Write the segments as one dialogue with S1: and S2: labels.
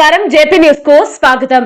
S1: నమస్కారం. జేపీ న్యూస్కు స్వాగతం.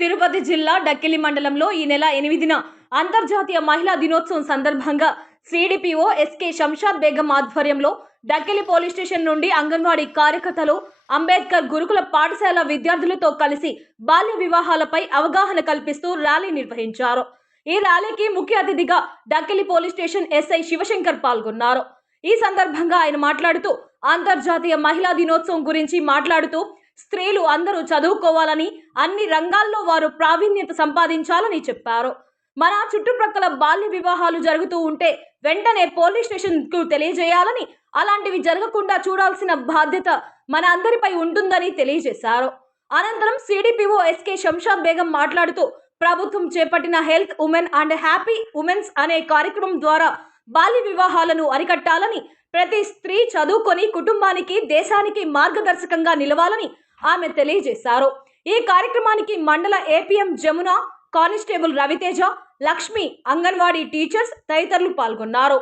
S1: తిరుపతి జిల్లా డక్కిలి మండలంలో ఈ నెల ఎనిమిదిన అంతర్జాతీయ మహిళా దినోత్సవం సందర్భంగా సిడిపిఓ ఎస్కే శంషాద్ బేగం ఆధ్వర్యంలో డక్కిలి పోలీస్ స్టేషన్ నుండి అంగన్వాడీ కార్యకర్తలు అంబేద్కర్ గురుకుల పాఠశాల విద్యార్థులతో కలిసి బాల్య వివాహాలపై అవగాహన కల్పిస్తూ ర్యాలీ నిర్వహించారు. ఈ ర్యాలీకి ముఖ్య అతిథిగా Dakkili police station SI Shivashankar పాల్గొన్నారు. ఈ సందర్భంగా ఆయన మాట్లాడుతూ అంతర్జాతీయ మహిళా దినోత్సవం గురించి మాట్లాడుతూ స్త్రీలు అందరూ చదువుకోవాలని అన్ని రంగాల్లో వారు ప్రావీణ్యత సంపాదించాలని చెప్పారు. మన చుట్టుప్రక్కల బాల్య వివాహాలు జరుగుతూ ఉంటే వెంటనే పోలీస్ స్టేషన్కు తెలియజేయాలని అలాంటివి జరగకుండా చూడాల్సిన బాధ్యత మన అందరిపై ఉంటుందని తెలియజేశారు. అనంతరం సిడిపిఓ ఎస్కే శంషాద్ బేగం మాట్లాడుతూ ప్రభుత్వం చేపట్టిన health women and happy women అనే కార్యక్రమం ద్వారా బాల్య వివాహాలను అరికట్టాలని ప్రతి స్త్రీ చదువుకొని కుటుంబానికి దేశానికి మార్గదర్శకంగా నిలవాలని ఆమె తెలియజేశారు. ఈ కార్యక్రమానికి మండల APM Jamuna constable Raviteja Lakshmi anganwadi teachers తదితరులు పాల్గొన్నారు.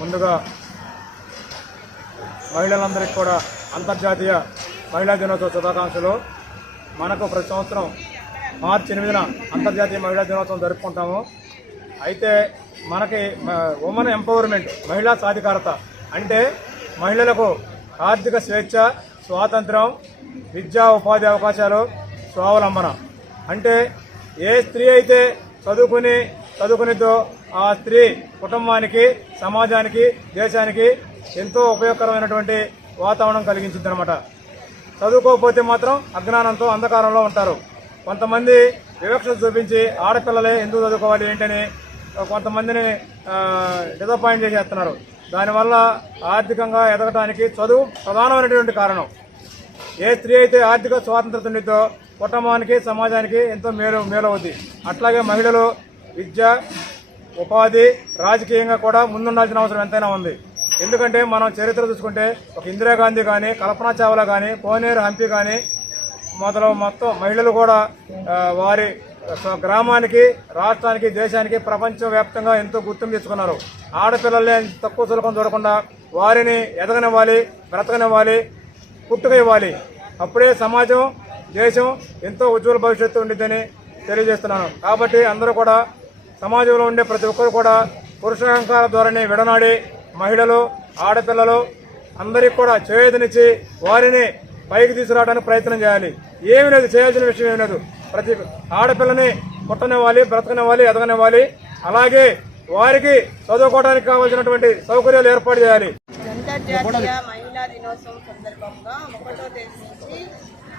S2: ముందుగా మహిళలందరికీ కూడా అంతర్జాతీయ మహిళా దినోత్సవ శుభాకాంక్షలు. మనకు ప్రతి సంవత్సరం మార్చి ఎనిమిదిన అంతర్జాతీయ మహిళా దినోత్సవం జరుపుకుంటాము. అయితే మనకి ఉమెన్ ఎంపవర్మెంట్ మహిళా సాధికారత అంటే మహిళలకు ఆర్థిక స్వేచ్ఛ స్వాతంత్రం విద్యా ఉపాధి అవకాశాలు స్వావలంబన. అంటే ఏ స్త్రీ అయితే చదువుకుని చదువుకునితో ఆ స్త్రీ కుటుంబానికి సమాజానికి దేశానికి ఎంతో ఉపయోగకరమైనటువంటి వాతావరణం కలిగించిందనమాట చదువుకోకపోతే మాత్రం అజ్ఞానంతో అంధకారంలో ఉంటారు. కొంతమంది వివక్ష చూపించి ఆడపిల్లలే ఎందుకు చదువుకోవాలి ఏంటని కొంతమందిని డిసప్పాయింట్ చేసేస్తున్నారు. దానివల్ల ఆర్థికంగా ఎదగటానికి చదువు ప్రధానమైనటువంటి కారణం. ఏ స్త్రీ అయితే ఆర్థిక స్వాతంత్రత ఉండిద్దో కుటుంబానికి సమాజానికి ఎంతో మేలు మేలవుద్ది. అట్లాగే మహిళలు విద్య ఉపాధి రాజకీయంగా కూడా ముందుండాల్సిన అవసరం ఎంతైనా ఉంది. ఎందుకంటే మనం చరిత్ర చూసుకుంటే ఒక ఇందిరాగాంధీ కానీ కల్పనా చావ్లా కానీ కోనేరు హంపి కానీ మొదలు మొత్తం మహిళలు కూడా వారి గ్రామానికి రాష్ట్రానికి దేశానికి ప్రపంచవ్యాప్తంగా ఎంతో గుర్తింపు తెచ్చుకున్నారు. ఆడపిల్లల్ని తక్కువ సులభం చూడకుండా వారిని ఎదగనివ్వాలి బ్రతకనివ్వాలి పుట్టుక ఇవ్వాలి. అప్పుడే సమాజం దేశం ఎంతో ఉజ్వల భవిష్యత్తు ఉండిద్దని తెలియజేస్తున్నాను. కాబట్టి అందరూ కూడా సమాజంలో ఉండే ప్రతి ఒక్కరు కూడా పురుషాంకాల ద్వారానే విడనాడి మహిళలు ఆడపిల్లలు అందరికీ కూడా చేయూతనిచ్చి వారిని పైకి తీసుకురావడానికి ప్రయత్నం చేయాలి. ఏమీ లేదు చేయాల్సిన విషయం ఏమి లేదు. ప్రతి ఆడపిల్లని పుట్టనివ్వాలి బ్రతకనివ్వాలి ఎదగనివ్వాలి. అలాగే వారికి చదువుకోవడానికి కావాల్సినటువంటి సౌకర్యాలు ఏర్పాటు చేయాలి.
S3: అంతర్జాతీయ మహిళా దినోత్సవం సందర్భంగా ఒకటో తేదీ నుంచి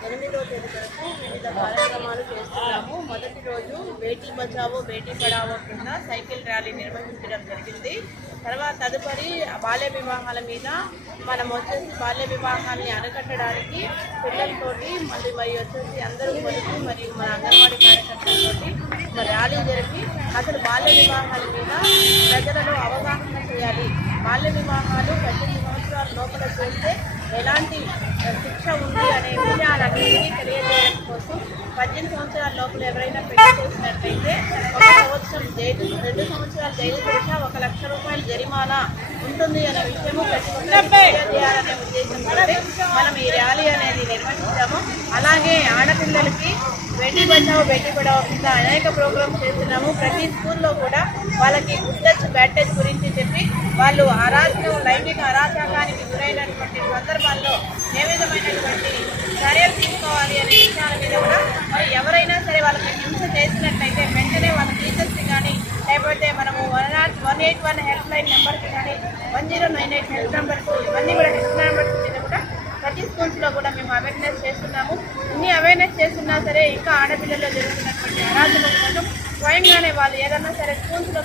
S3: ఎనిమిదో తేదీ వరకు వివిధ కార్యక్రమాలు చేస్తున్నాము. మొదటి రోజు బేటీ బచావో బేటీ పడావో కింద సైకిల్ ర్యాలీ నిర్వహించడం జరిగింది. తర్వాత తదుపరి బాల్య వివాహాల మీద మనం వచ్చేసి బాల్య వివాహాన్ని అరికట్టడానికి పిల్లలతోటి మళ్ళీ మరి వచ్చేసి అందరూ కలిసి మరియు మన అంగన్వాడీ కార్యకర్తలతోటి మరి ర్యాలీ జరిపి అసలు బాల్య వివాహాల మీద ప్రజలలో అవగాహన చేయాలి. బాల్య వివాహాలు పద్దెనిమిది సంవత్సరాల లోపల చేస్తే ఎలాంటి శిక్ష ఉంది అనే విషయాలన్నింటినీ తెలియజేయడం కోసం పద్దెనిమిది సంవత్సరాల లోపల ఎవరైనా పెళ్ళి చేసినట్లయితే ఒక సంవత్సరం జైలు రెండు సంవత్సరాల జైలు శిక్ష ఒక లక్ష రూపాయల జరిమానా ఉంటుంది అనే విషయము చేయాలనే ఉద్దేశంతో మనం ఈ ర్యాలీ అనేది నిర్వహించాము. అలాగే ఆడపిల్లలకి బెట్టి బచావో బెట్టి పడావో కింద అనేక ప్రోగ్రామ్స్ చేస్తున్నాము. ప్రతి స్కూల్లో కూడా వాళ్ళకి గుడ్ టచ్ బ్యాడ్ టచ్ గురించి చెప్పి వాళ్ళు అరాచకం లైంగిక అరాచకానికి గురైనటువంటి సందర్భాల్లో ఏ విధమైనటువంటి చర్యలు తీసుకోవాలి అనే విషయాల మీద కూడా మరి ఎవరైనా సరే వాళ్ళకి హింస చేసినట్లయితే వెంటనే వాళ్ళ టీచర్స్ కానీ లేకపోతే మనము one nought one eight one help line నెంబర్కి కానీ one zero nine eight help numbers ఇవన్నీ కూడా హెల్ప్ నెంబర్స్ మీద కూడా ప్రతి స్కూల్స్లో కూడా మేము అవేర్నెస్ చేస్తున్నాము. ఇన్ని అవేర్నెస్ చేస్తున్నా సరే ఇంకా ఆడపిల్లల్లో జరుగుతున్నటువంటి అరాచకం కోసం స్వయంగానే వాళ్ళు ఏదన్నా సరే స్కూల్స్లో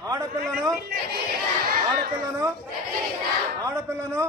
S1: ఆడపిల్లను ఆడపిల్లను ఆడపిల్లను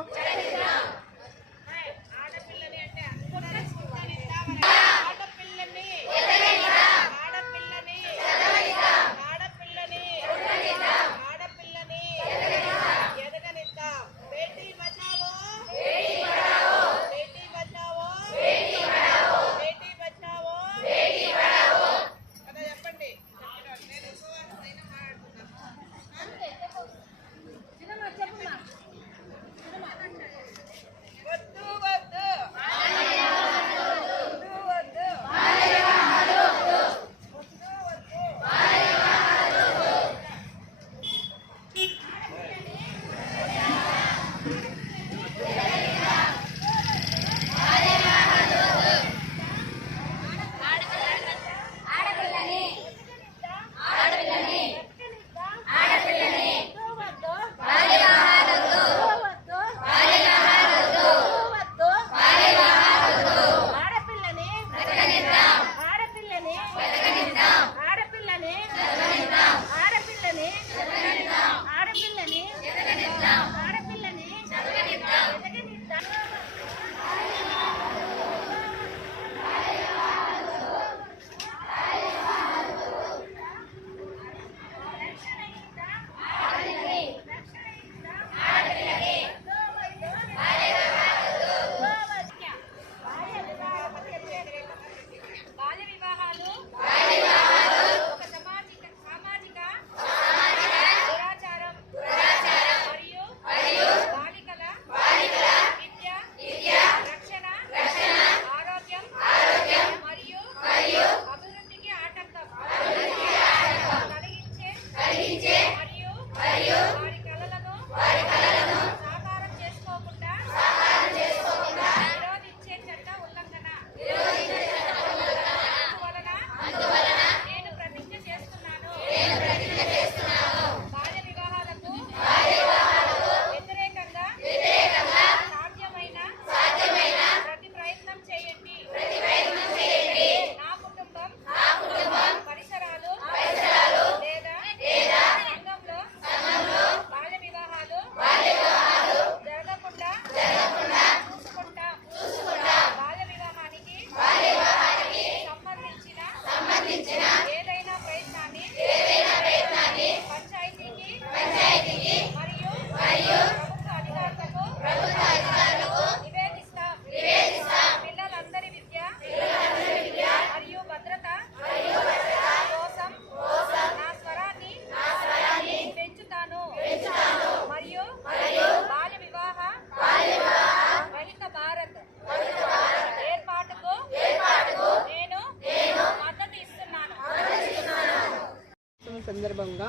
S3: సందర్భంగా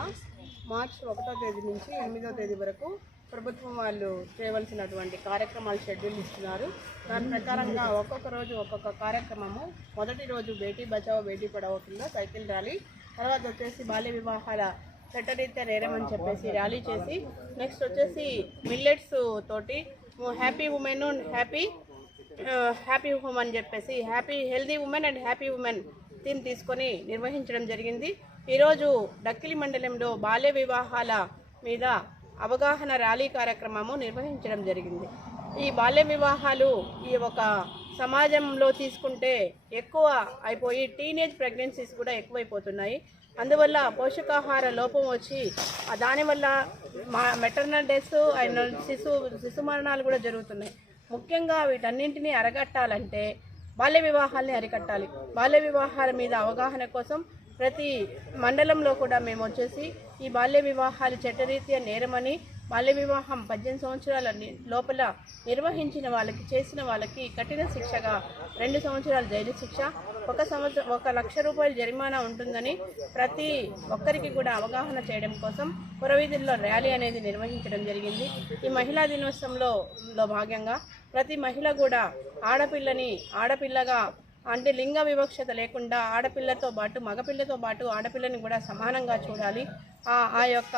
S3: మార్చి ఒకటో తేదీ నుంచి ఎనిమిదో తేదీ వరకు ప్రభుత్వం వాళ్ళు చేయవలసినటువంటి కార్యక్రమాలు షెడ్యూల్ ఇస్తున్నారు. దాని ప్రకారంగా ఒక్కొక్క రోజు ఒక్కొక్క కార్యక్రమము. మొదటి రోజు బేటీ బచావో బేటీ పడావో కింద సైకిల్ ర్యాలీ. తర్వాత వచ్చేసి బాల్య వివాహాల చట్టరీత్యా నేరమని అని చెప్పేసి ర్యాలీ చేసి నెక్స్ట్ వచ్చేసి మిల్లెట్స్ తోటి happy women happy happy home అని చెప్పేసి happy healthy women and happy women theme తీసుకొని నిర్వహించడం జరిగింది. ఈరోజు డక్కిలి మండలంలో బాల్య వివాహాల మీద అవగాహన ర్యాలీ కార్యక్రమము నిర్వహించడం జరిగింది. ఈ బాల్య వివాహాలు ఈ ఒక సమాజంలో తీసుకుంటే ఎక్కువ అయిపోయి టీనేజ్ ప్రెగ్నెన్సీస్ కూడా ఎక్కువైపోతున్నాయి. అందువల్ల పోషకాహార లోపం వచ్చి దానివల్ల మా మెటర్నల్ డెత్స్ అండ్ శిశు శిశు మరణాలు కూడా జరుగుతున్నాయి. ముఖ్యంగా వీటన్నింటినీ అరగట్టాలంటే బాల్య వివాహాల్ని అరికట్టాలి. బాల్య వివాహాల మీద అవగాహన కోసం ప్రతి మండలంలో కూడా మేము వచ్చేసి ఈ బాల్య వివాహాలు చట్టరీత్యా నేరమని బాల్య వివాహం పద్దెనిమిది సంవత్సరాల లోపల నిర్వహించిన వాళ్ళకి చేసిన వాళ్ళకి కఠిన శిక్షగా రెండు సంవత్సరాల జైలు శిక్ష ఒక సంవత్సరం ఒక లక్ష రూపాయల జరిమానా ఉంటుందని ప్రతి ఒక్కరికి కూడా అవగాహన చేయడం కోసం పురవీధుల్లో ర్యాలీ అనేది నిర్వహించడం జరిగింది. ఈ మహిళా దినోత్సవంలో భాగంగా ప్రతి మహిళ కూడా ఆడపిల్లని ఆడపిల్లగా అంటే లింగ వివక్షత లేకుండా ఆడపిల్లతో పాటు మగపిల్లతో పాటు ఆడపిల్లని కూడా సమానంగా చూడాలి. ఆ యొక్క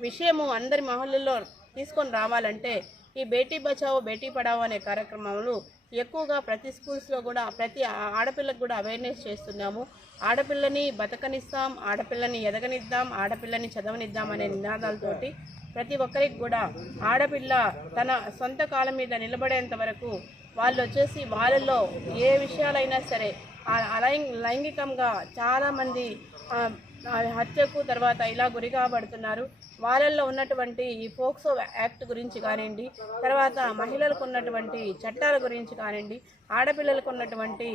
S3: విషయము అందరి మహిళల్లో తీసుకొని రావాలంటే ఈ బేటీ బచావో బేటీ పడావో అనే కార్యక్రమాలు ఎక్కువగా ప్రతి స్కూల్స్లో కూడా ప్రతి ఆ- ఆడపిల్లకు కూడా అవేర్నెస్ చేస్తున్నాము. ఆడపిల్లని బతకనిస్తాం ఆడపిల్లని ఎదగనిద్దాం ఆడపిల్లని చదవనిద్దాం అనే నినాదాలతోటి ప్రతి ఒక్కరికి కూడా ఆడపిల్ల తన సొంత కాలం మీద నిలబడేంత వరకు వాళ్ళు వచ్చేసి వాళ్ళల్లో ఏ విషయాలైనా సరే లైంగికంగా చాలామంది హత్యకు తర్వాత ఇలా గురి కాబడుతున్నారు వాళ్ళల్లో ఉన్నటువంటి ఈ ఫోక్సో యాక్ట్ గురించి కానివ్వండి తర్వాత మహిళలకు ఉన్నటువంటి చట్టాల గురించి కానివ్వండి ఆడపిల్లలకు ఉన్నటువంటి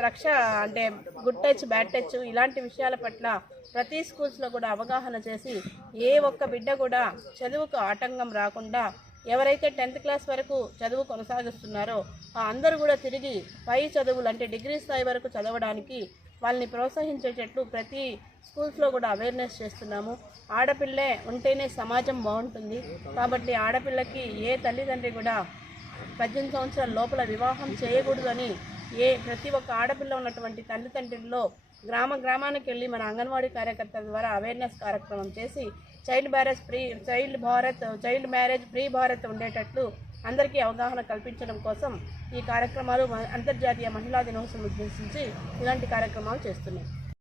S3: రక్ష అంటే గుడ్ టచ్ బ్యాడ్ టచ్ ఇలాంటి విషయాల పట్ల ప్రతి స్కూల్స్లో కూడా అవగాహన చేసి ఏ ఒక్క బిడ్డ కూడా చదువుకు ఆటంకం రాకుండా ఎవరైతే టెన్త్ క్లాస్ వరకు చదువు కొనసాగిస్తున్నారో ఆ అందరూ కూడా తిరిగి పై చదువులు అంటే డిగ్రీ స్థాయి వరకు చదవడానికి వాళ్ళని ప్రోత్సహించేటట్లు ప్రతి స్కూల్స్లో కూడా అవేర్నెస్ చేస్తున్నాము. ఆడపిల్లే ఉంటేనే సమాజం బాగుంటుంది. కాబట్టి ఆడపిల్లకి ఏ తల్లిదండ్రి కూడా పద్దెనిమిది సంవత్సరాల లోపల వివాహం చేయకూడదని ఏ ప్రతి ఒక్క ఆడపిల్ల ఉన్నటువంటి తల్లిదండ్రుల్లో గ్రామ గ్రామానికి వెళ్ళి మన అంగన్వాడీ కార్యకర్తల ద్వారా అవేర్నెస్ కార్యక్రమం చేసి child marriage free child Bharat child marriage free Bharat ఉండేటట్లు అందరికీ అవగాహన కల్పించడం కోసం ఈ కార్యక్రమాలు అంతర్జాతీయ మహిళా దినోత్సవం ఉద్దేశించి ఇలాంటి కార్యక్రమాలు చేస్తున్నాయి.